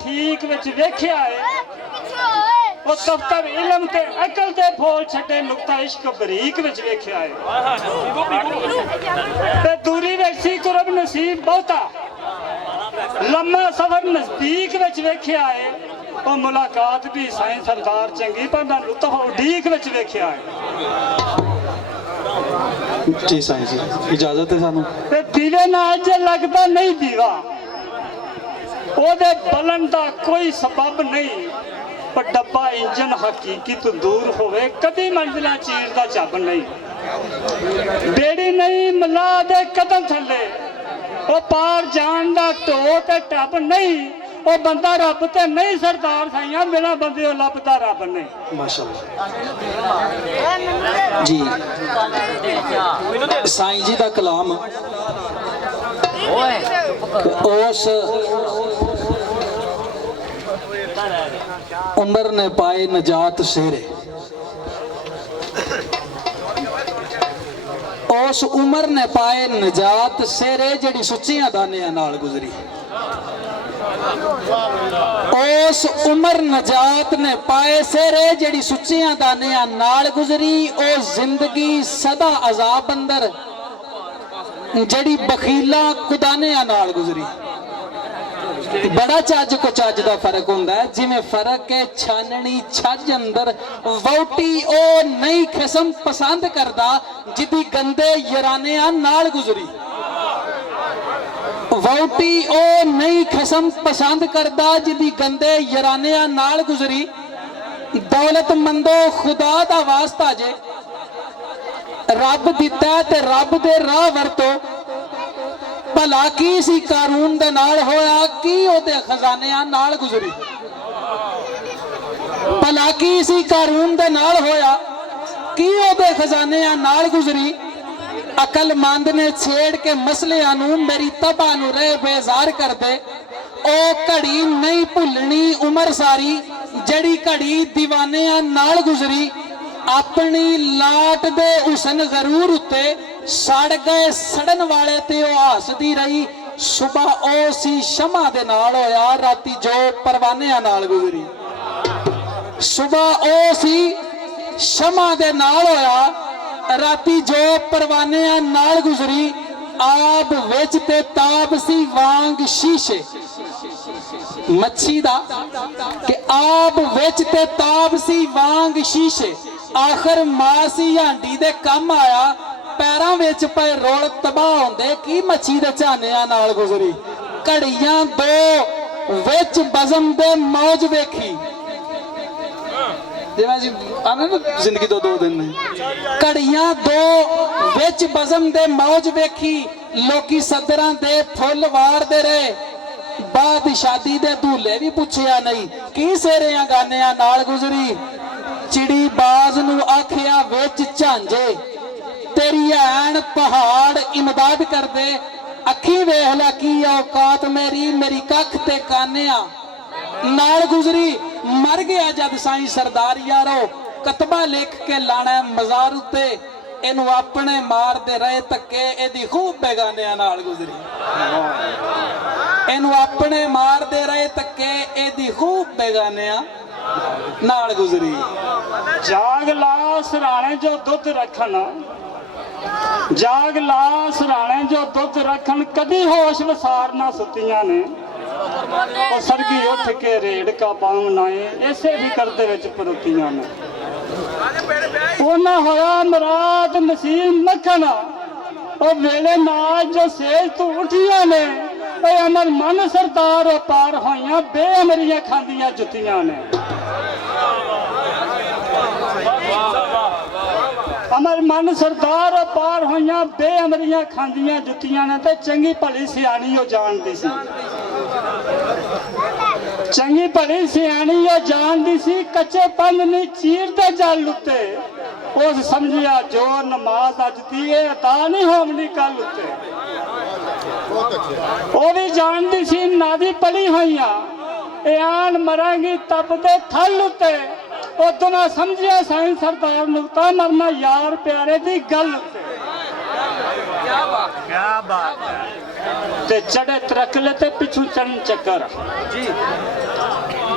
ठीक विच वेख्या है वो दफ्तर इलम ते अकल ते फोल छटे नुक्ता इश्क बरीक विच वेख्या है ते दूरी विच सी कुरब नसीब बहुता लम्मा सफर नजदीक विच वेख्या है वो मुलाकात भी साईं सरदार चंगी पर ना लुत्फ उडीक विच वेख्या है जी साईं जी इजाजत है सानू ते दिले नाल जे लगदा नहीं दीवा ओदे बलन दा कोई सबब नहीं पर डब्बा इंजन हकीकी तो दूर होवे कदी मंजिला चीर दा झब नहीं बेड़ी नहीं मला दे कदम थले ओ पार जान दा ढो ते टब नहीं ओ बंदा रब ते नहीं सरदार साईं बिना बंदे लभदा रब नहीं माशाअल्लाह जी साईं जी दा कलाम उस उमर ने पाए नजात शेरे उस उमर ने पाए नजात शेरे जड़ी सुचियां दानियां नाल गुजरी उस उमर नजात ने पाए शेरे जड़ी सुचियां दानियां नाल गुजरी ओ जिंदगी सदा अजाब अंदर जड़ी बखीला कुदानियां नाल गुजरी बड़ा चज को चज का फर्क होंदा है जिवें फर्क है छाननी छज अंदर वोटी ओ नई किस्म पसंद करदा जिदी गंदे यरानियां नाल गुजरी वोटी ओ नई किस्म पसंद करदा जिदी गंदे यरानियां नाल गुजरी दौलतमंदो खुदा दा वास्ता जे रब दिता ते रब दे राह वरतो भला की सी कानून दे नाल होया की ओदे खजानियां नाल गुजरी भला की सी कानून दे नाल होया की ओदे खजानियां नाल गुजरी अकलमंद ने छेड़ के मसलियां नू मेरी तबा नू रह बेजार कर दे ओ घड़ी नहीं भुलनी उमर सारी जड़ी घड़ी दीवानियां नाल गुजरी अपनी लाट दे हुसन गरूर उत्ते सड़ गए सड़न वाले ते ओ हसदी रही सुबह ओ सी शमा दे नाल होया राती जो परवानियां नाल गुजरी सुबह ओ सी शमा दे नाल होया राती जो परवानियां नाल गुजरी आब विच ते ताब सी वांग शीशे मच्छी दा कि आब विच ते ताब सी वांग शीशे आखिर मासी हांडी दे कम आया पैरां विच पे रोल तबाह होंदे की मच्छी दे झानियां नाल गुजरी घड़ियां दो विच बज़म दे मौज वेखी जिवें जी आना ना जिंदगी दो दिन ने घड़ियां दो विच बज़म दे मौज वेखी लोकी सदरां दे फुल वारदे रहे बाद शादी दे दूल्हे भी पुछया नहीं की सेरियां गानियां नाल गुजरी चिड़ी बाज नू आखिया विच झांजे तेरी ऐन पहाड़ इमदाद कर दे अखी वेख ला की औकात मेरी मेरी कख ते कानिया नाल गुजरी मर गया जद साईं सरदार यारो कतबा लिख के लाना मजार उत्ते इनू अपने मार दे रहे धक्के एदी खूब बेगानियां नाल गुजरी इनू अपने मार दे रहे धक्के एदी खूब बेगानियां नाल गुजरी जाग ला सराणे जो दुध रखन जाग ला सराणे जो दुध रखन कदी होश वसार ना सुतियां ने और सरगी उठ के रेड़ का पांव नाए ऐसे भी करते विच परुतियां ने ओना होया मुराद नसीब मखन और वेले नाल जो सेज तू उठियां ने अमर मन सरदार पार होइयां बेअमरियां खांदियां जुतियां ने अमर मन सरदार पार होइयां बेअमरियां खांदियां जुतियां ने ते चंगी भली सियाणी ओ जानदी सी चंगी भली सियाणी ओ जानदी सी कच्चे पंध नहीं चीरते जल उत्ते उस समझिया जो नमाज अज दी अता नहीं होवनी कल उत्ते ओ भी जानदी सी नादी पली होइयां आन मरांगी तप दे थल उत्ते उदों ना समझिया साईं सरदार नुकता मरना यार प्यारे दी गल उत्ते क्या बात है ते चढ़े तरकले ते पिछू चढ़न चक्कर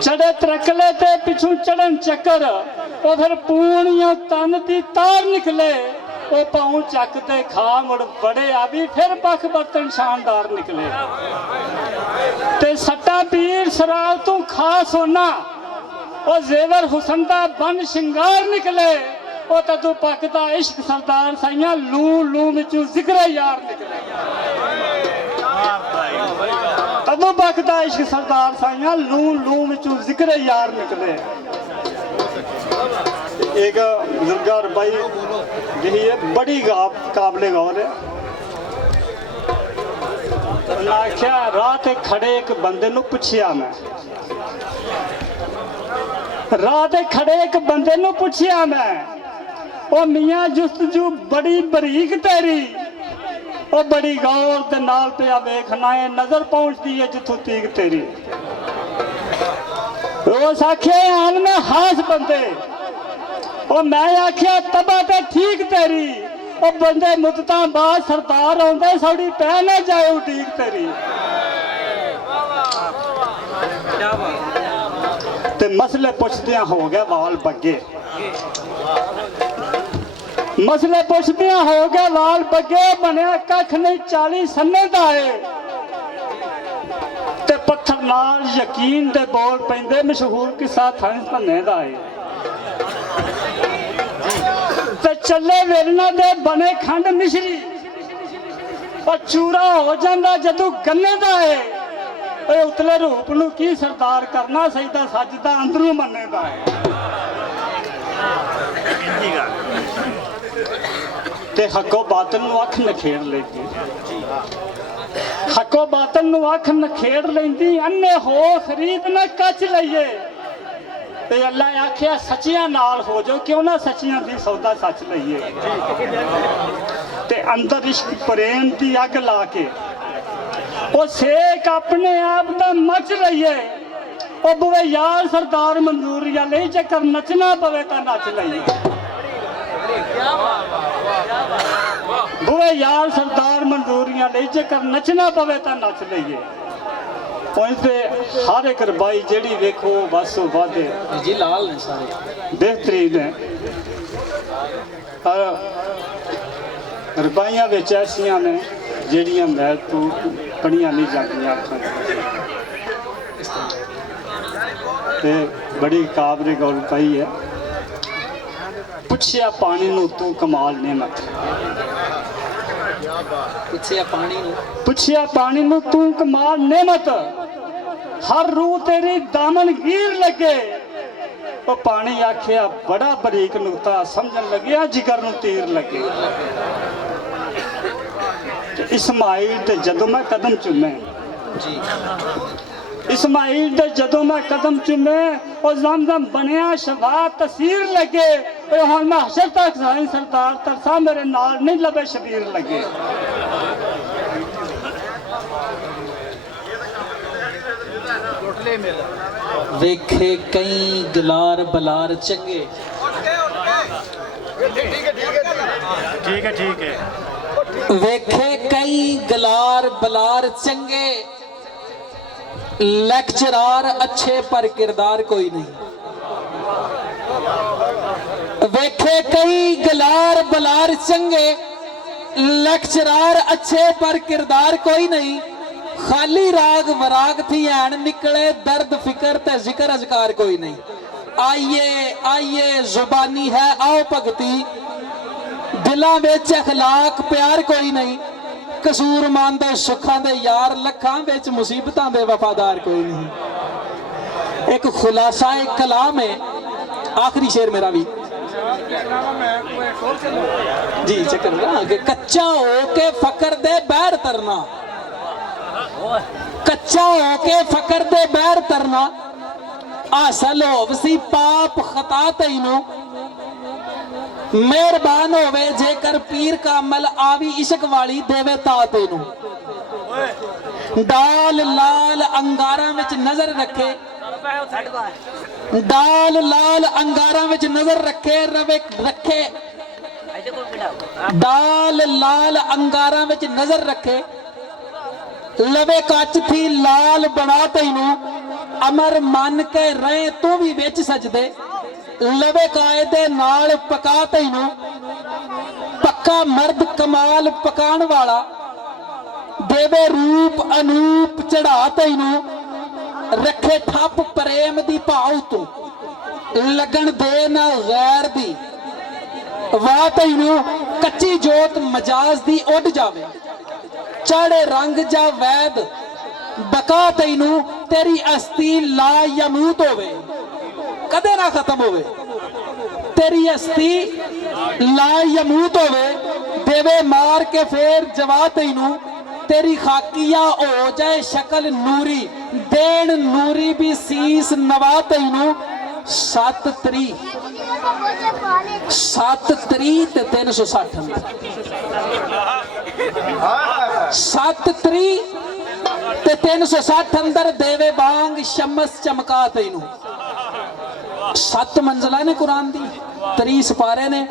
चढ़े तरकले ते पिछू चढ़न चक्कर वो फिर पूनियों तन दी तार निकले वो पाऊं चक ते खा मुड़ बड़े आ भी फिर बख बर्तन शानदार निकले ते सट्टा पीर शराब तू खास होना वो जेवर हुसन दा बन शिंगार निकले वो तदू पकदा इश्क सरदार साइया लू लू विचों जिक्र यार निकले तदू पकदा इश्क सरदार साइया लू लू विचों जिक्र यार निकले। एक बुजुर्ग भाई यही है बड़ी काबले गौर है। आख्या राह ते खड़े एक बंदे नू पुछया मैं राह ते खड़े एक बंदे नू पुछया मैं ओ मियां जुस्तजू बड़ी बरीक तेरी ओ बड़ी गौर दे नाल पिया वेखना है नजर पहुंचती है जिथों तीक तेरी उस आख्या हाल में हास बंदे ओ मैं आख्या तबा ते ठीक तेरी ओ बंदे मुद्दतां बाद सरदार आउंदे साड़ी पै ना जाए उटीक तेरी ते मसले पुछदियां हो गए वाल बग्गे मसले पुछदियां हो गए वाल बग्गे बनया कख नहीं 40 सन्ने दा है ते पत्थर नाल यकीन दे बोल पैंदे मशहूर किस्सा थाने भन्ने दा है ते चले वेलना दे बने खंड मिश्री और चूरा हो जांदा जदों गन्ने दा है ओए उतले रूप नू की सरदार करना सजदा सजदा अंदरों मन्ने दा है ते हको बातल नू अख नखेड़ लेगी हको बातल नू अख नखेड़ लेंदी अन्ने हो खरीद ना कच लईए ते अल्लाह आख्या सच्चियां नाल हो जाओ क्यों ना सच्चियां दी सौदा सच लईए ते अंदर इश्क प्रेम दी अग ला के वो सेक अपने आप दा मच लईए ओ बुवे यार सरदार मंजूरिया ले चक्कर नचना पवे ता नच लईए बुवे यार सरदार मंजूरिया ले चक्कर नचना पवे ता नच लईए हर एक रबाई जेड़ी वेखो बस वादे जी लाल ने सारे बेहतरीन है रबाइयां विच ऐसियां ने जेड़ियां मैल तू पढ़ियां नहीं जांदियां ते बड़ी काबरे गौर पाई है पुछया पानी नू तू कमाल नेमत पुछया पानी नू तू कमाल नेमत हर रूह तेरी दामन गिर लगे वो पानी आख्या बड़ा बरीक नुकता समझन लगे जिगर नू तीर लगे इस्माइल ते जदों मैं कदम चुमे इस्माइल ते जदों मैं कदम चुमे और ज़मज़म बनया शफा तसीर लगे हुण मैं हशर तक साईं सरदार तरसा मेरे नाल नहीं लबे शबीर लगे वेखे कई गलार बलार चंगे ठीक है वेखे कई गलार बलार चंगे लेक्चरार अच्छे पर किरदार कोई नहीं वेखे कई गलार बलार चंगे लेक्चरार अच्छे पर किरदार कोई नहीं खाली राग वराग थी ऐन निकले दर्द फिकर ते जिक्र अजकार कोई नहीं आइए आइए जुबानी है आओ भगती दिलों विच अखलाक प्यार कोई नहीं कसूर मानदे सुखां दे यार लखां विच मुसीबतां दे वफादार कोई नहीं। एक खुलासा एक कलाम है आखिरी शेर मेरा भी जी चक्कर कि कच्चा हो के फकर दे बैर तरना कच्चा हो के फकर दे बैर तरना हासिल होवसी पाप खता तैनू मेहरबान होवे जेकर पीर का अमल आवी इश्क वाली देवे ता तैनू डाल लाल अंगारा विच नजर रखे डाल लाल अंगारा विच नजर रखे रवे रखे डाल लाल अंगारा विच नजर रखे ਲਵੇ ਕੱਚ ਥੀ ਲਾਲ ਬਣਾ ਤੈਨੂੰ ਅਮਰ ਮੰਨ ਕੇ ਰਹੇ ਤੂੰ ਵੀ ਵਿੱਚ ਸਜਦੇ ਲਵੇ ਕਾਇਦੇ ਨਾਲ ਪਕਾ ਤੈਨੂੰ ਪੱਕਾ ਮਰਦ ਕਮਾਲ ਪਕਾਣ ਵਾਲਾ ਦੇਵੇ ਰੂਪ ਅਨੂਪ ਚੜਾ ਤੈਨੂੰ ਰੱਖੇ ਠੱਪ ਪ੍ਰੇਮ ਦੀ ਭਾਉ ਤੂੰ ਲੱਗਣ ਦੇ ਨਾ ਗੈਰ ਦੀ ਵਾਹ ਤੈਨੂੰ ਕੱਚੀ ਜੋਤ ਮਜਾਜ਼ ਦੀ ਉੱਡ ਜਾਵੇ ਚਾੜੇ ਰੰਗ ਜਾਂ ਵੈਦ ਬਕਾ ਤੈਨੂੰ ਤੇਰੀ ਅਸਤੀ ਲਾ ਯਮੂਤ ਹੋਵੇ ਕਦੇ ਨਾ ਖਤਮ ਹੋਵੇ ਤੇਰੀ ਅਸਤੀ ਲਾ ਯਮੂਤ ਹੋਵੇ ਦੇਵੇ ਮਾਰ ਕੇ ਫੇਰ ਜਵਾ ਤੈਨੂੰ तेरी खाकिया हो जाए शक्ल नूरी देन नूरी भी सीस नवा तैनू 7 3 ते 360 7 3 ते 360 अंदर देवे बांग शमस चमका तैनू 7 मंजिला ने कुरान दी 3 सपारे ने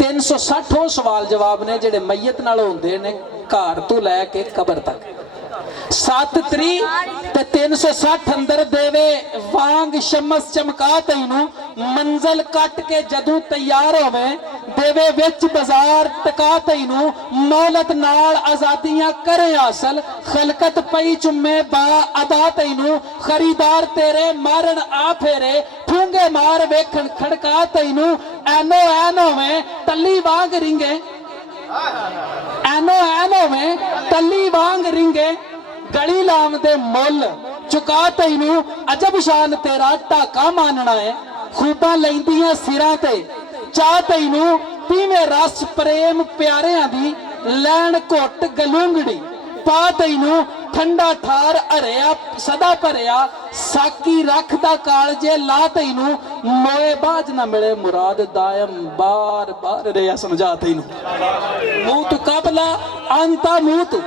360 ਉਹ सवाल जवाब ने ਜਿਹੜੇ मैयत नाल ਹੁੰਦੇ ने घर तो लैके कबर तक 7 3 ते 360 अंदर देवे वांग शमस चमका तैनू मंजिल कट के जदू तैयार होवे देवे विच बाजार टका तैनू मौलत नाल आजादियां करे हासिल खलकत पई चुम्मे बा अदा तैनू खरीदार तेरे मारन आ फेरे ठूंगे मार वेखन खड़का तैनू एनो एन होवे तली वांग रिंगे एनो एन होवे तली वांग रिंगे गली लाम दे मुल चुका तैनू अजब शान तेरा ढाका मानना है खूबा लैंदियां सिरां ते चाह तैनू पीवे रस प्रेम प्यारियां दी लैन घुट गलूंगड़ी पा तैनू ठंडा ठार हरिया सदा भरिया साकी रखदा कालजे ला तैनू मोए बाज ना मिले मुराद दायम बार बार रेया समझा तैनू मुंह तू कबला अंता मुंह तू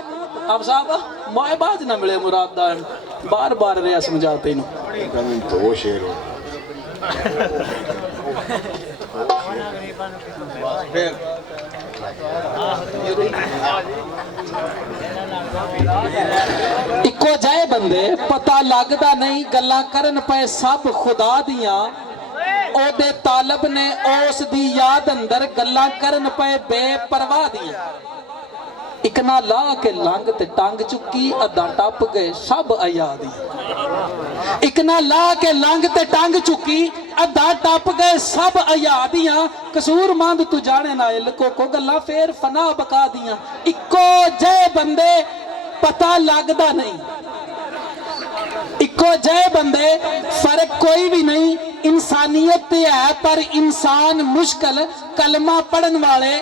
अब साहब मोए बाज ना मिले मुराद दायम बार बार रेया समझा तैनू दो शेर हो इको जाए बंदे पता लगदा नहीं गल्लां करन पे सब खुदा दियां ओदे तालब ने उस दी याद अंदर गल्लां करन पे बेपरवाह दियां इक ना ला के लंघ ते टंग चुकी अद्धा टप गए सब अयादी इक ना ला के लंघ ते टंग चुकी अद्धा टप गए सब अयादियां कसूर मंद तू जाने ना इल को गल्ला फेर फना बका दियां इको जय बंदे पता लगदा नहीं इको जय बंदे फर्क कोई भी नहीं इंसानियत ते है पर इंसान मुश्किल कलमा पढ़न वाले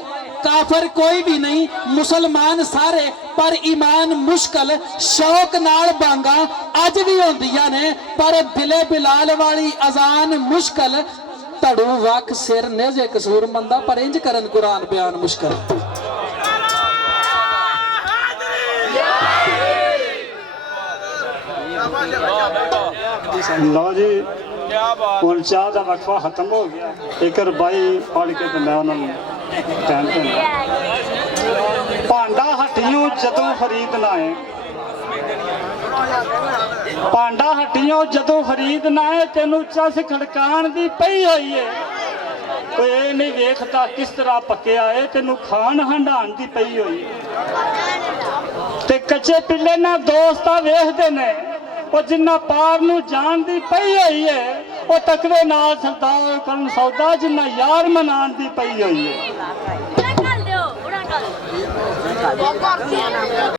काफर कोई भी नहीं मुसलमान सारे पर ईमान मुश्किल शौक नाल बांगा अज भी होंदियां ने पर दिले बिलाल वाली अजान मुश्किल तड़ू वक सिर नेजे कसूर मंदा पर इंज करन कुरान बयान मुश्किल लो जी ਹੁਣ ਚਾਹ ਦਾ ਵਕਫਾ ਖਤਮ ਹੋ ਗਿਆ ਇੱਕ ਰਬਾਈ ਫੜ ਕੇ ਤੇ ਮੈਂ ਉਹਨਾਂ ਨੂੰ ਟਾਈਮ ਦਿੰਦਾ ਭਾਂਡਾ ਹੱਟੀਓ ਜਦੋਂ ਖਰੀਦ ਨਾ ਆਏ ਭਾਂਡਾ ਹੱਟੀਓ ਜਦੋਂ ਖਰੀਦ ਨਾ ਆਏ ਤੈਨੂੰ ਚਸ ਖੜਕਾਣ ਦੀ ਪਈ ਹੋਈ ਏ ਕੋਈ ਇਹ ਨਹੀਂ ਵੇਖਦਾ ਕਿਸ ਤਰ੍ਹਾਂ ਪੱਕਿਆ ਏ ਤੈਨੂੰ ਖਾਣ ਹੰਡਾਣ ਦੀ ਪਈ ਹੋਈ ਏ ਤੇ ਕੱਚੇ ਪਿੱਲੇ ਨਾ ਦੋਸਤਾਂ ਵੇਖਦੇ ਨੇ ਉਹ ਜਿੰਨਾ ਪਾਰ ਨੂੰ ਜਾਣ ਦੀ ਪਈ ਹੋਈ ਹੈ ਉਹ ਤਕਵੇ ਨਾਲ ਸਰਦਾਰ ਕਰਨ ਸੌਦਾ ਜਿੰਨਾ ਯਾਰ ਮਨਾਉਣ ਦੀ ਪਈ ਹੋਈ ਹੈ